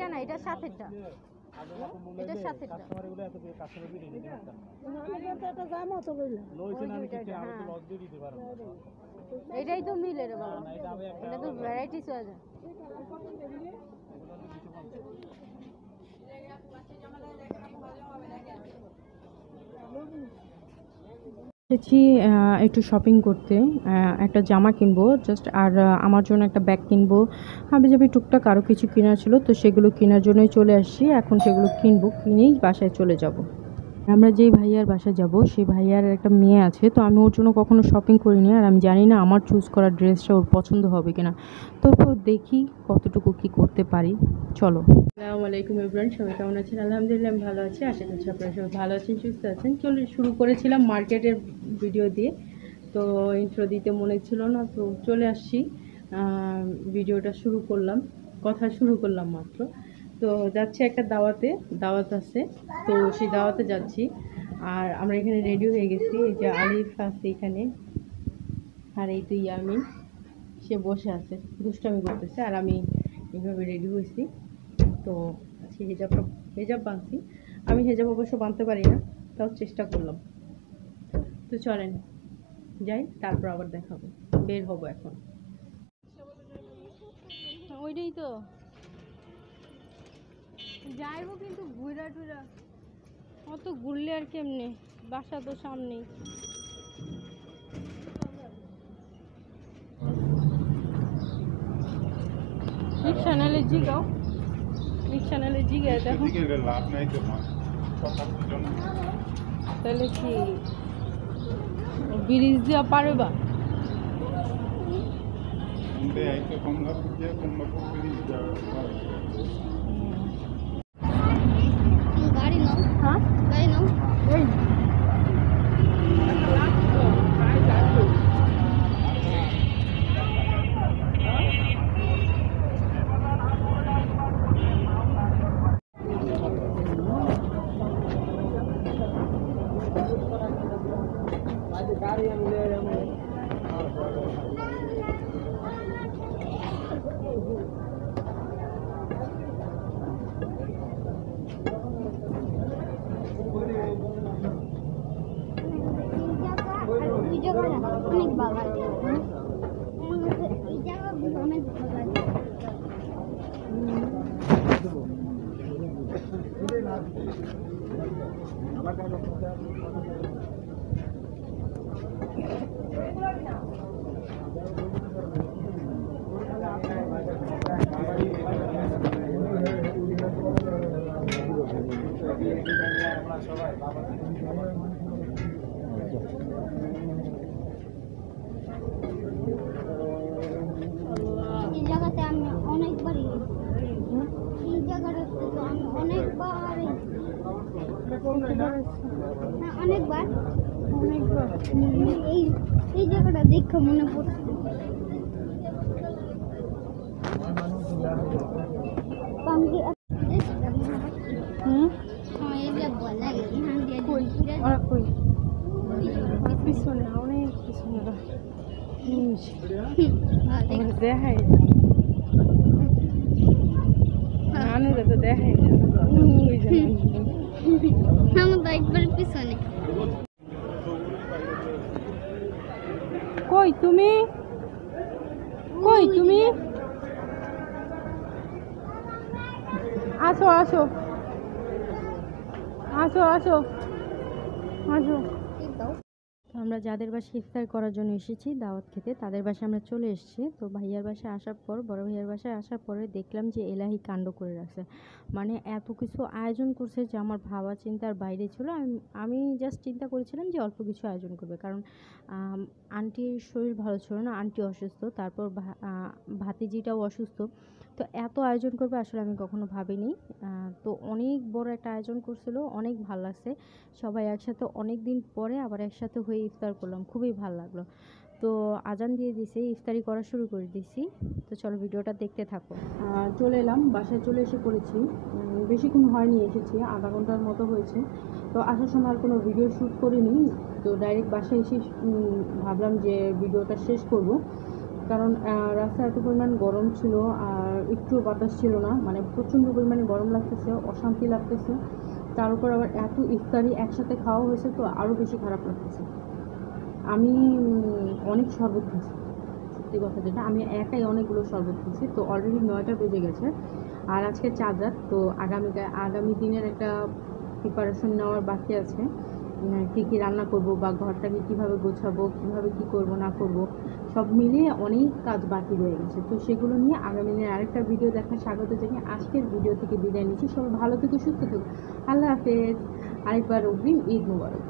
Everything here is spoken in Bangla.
এইটা না, এটার সাথেরটা, এটার সাথেরটা। এটাই তো মিলে রে বাবা, এটা তো ভ্যারাইটিস হয়ে যায়। এসেছি একটু শপিং করতে, একটা জামা কিনবো জাস্ট, আর আমার জন্য একটা ব্যাগ কিনবো, হাবি যাবি টুকটাক আরও কিছু কেনার ছিল, তো সেগুলো কেনার জন্যই চলে আসছি। এখন সেগুলো কিনবো, কিনেই বাসায় চলে যাব। আমরা যেই ভাইয়ার বাসায় যাব সেই ভাইয়ার একটা মেয়ে আছে, তো আমি ওর জন্য কখনো শপিং করিনি, আর আমি জানি না আমার চুজ করা ড্রেসটা ওর পছন্দ হবে কিনা। তারপর দেখি কতটুকু কি করতে পারি। চলো। আসসালামু আলাইকুম এভরিওয়ান, সবাই কেমন আছেন? আলহামদুলিল্লাহ আমি ভালো আছি, আশা করছি আপনারা সবাই ভালো আছেন, সুস্থ আছেন। চলে শুরু করেছিলাম মার্কেটের ভিডিও দিয়ে, তো ইন্ট্রো দিতে মনে ছিল না, তো চলে আসছি, ভিডিওটা শুরু করলাম, কথা শুরু করলাম মাত্র। তো যাচ্ছি একটা দাওয়াত আছে, তো সেই দাওয়াতে যাচ্ছি। আর আমরা এখানে রেডি হয়ে গেছি, এই যে আলিফ আছে এখানে, আর এই তো ইয়ামিন, সে বসে আছে দুষ্টামি করতেছে, আর আমি এইভাবে রেডি হয়েছি। তো আজকে হেজাব বাঁধছি। আমি হেজাব অবশ্য বাঁধতে পারি না, তাও চেষ্টা করলাম। তো চলেন যাই, তারপর আবার দেখাবো, বের হবো এখন। ওইটাই তো যাইবো, কিন্তু ঘুরা টুরা অত ঘুরলে আর কেমনে, বাসা তো সামনেই। রিক্সা নালে জিগাও, রিক্সা নালে জিগায় দেখো, তাহলে কি ব্রিজ দেওয়া পারবা? গাড়ি নাও, হ্যাঁ গাড়ি নাও। এই অনেক ভালো লাগে, এই জায়গাগুলো অনেক ভালো লাগে। এই জায়গাতে আমি অনেকবারই গেছি, এই জায়গাটাতে তো আমি অনেকবারই, হ্যাঁ অনেকবার এই এই জায়গাটা দেখে মনে পড়ছে। পিছনে অনেক পিছনে দেখাই নানুরা তো দেখাই একবার পিছনে। কই তুমি, কই তুমি, আসো আসো আসো আসো আসো। আমরা যাদের বাসায় ইফতার করার জন্য এসেছি দাওয়াত খেতে, তাদের বাসায় আমরা চলে এসেছি। তো ভাইয়ার বাসায় আসার পর, বড় ভাইয়ার বাসায় আসার পরে দেখলাম যে এলাহি কাণ্ড করে রাখছে, মানে এত কিছু আয়োজন করছে যে আমার ভাবা চিন্তার বাইরে ছিল। আমি জাস্ট চিন্তা করেছিলাম যে অল্প কিছু আয়োজন করবে, কারণ আন্টির শরীর ভালো ছিল না, আন্টি অসুস্থ, তারপর ভাতিজিটাও অসুস্থ, তো এত আয়োজন করবে আসলে আমি কখনো ভাবিনি। তো অনেক বড় একটা আয়োজন করছিল, অনেক ভালো লাগছে, সবাই একসাথে অনেক দিন পরে আবার একসাথে হয়ে ইফতার করলাম, খুবই ভালো লাগলো। তো আজান দিয়ে দিছে, ইফতারি করা শুরু করে দিছি। তো চলো ভিডিওটা দেখতে থাকো। চলে এলাম, বাসায় চলে এসে পড়েছি, বেশিক্ষণ হয়নি, এসেছি আধা ঘন্টার মতো হয়েছে। তো আসার সময় আর কোনো ভিডিও শ্যুট করিনি, তো ডাইরেক্ট বাসায় এসে ভাবলাম যে ভিডিওটা শেষ করব। কারণ রাস্তায় এত পরিমাণ গরম ছিল আর একটুও বাতাস ছিল না, মানে প্রচণ্ড পরিমাণে গরম লাগতেছে, অশান্তি লাগতেছে। তার উপর আবার এত ইফতারি একসাথে খাওয়া হয়েছে তো আরও বেশি খারাপ লাগতেছে। আমি অনেক শরবত খেয়েছি, সত্যি কথা যেটা, আমি একাই অনেকগুলো শরবত খেয়েছি। তো অলরেডি 9টা বেজে গেছে আর আজকে চাঁদ রাত, তো আগামী দিনের একটা প্রিপারেশন নেওয়ার বাকি আছে। কী কী রান্না করব বা ঘরটাকে কীভাবে গোছাবো, কীভাবে কী করব না করব, সব মিলিয়ে অনেক কাজ বাকি রয়ে গেছে। তো সেগুলো নিয়ে আগামী দিনের আরেকটা ভিডিও দেখার স্বাগত জানিয়ে আজকের ভিডিও থেকে বিদায় নিচ্ছি। সবাই ভালো থেকো, সুস্থ থেকো, আল্লাহ হাফেজ। আরেকবার অগ্রিম ঈদ মোবারক।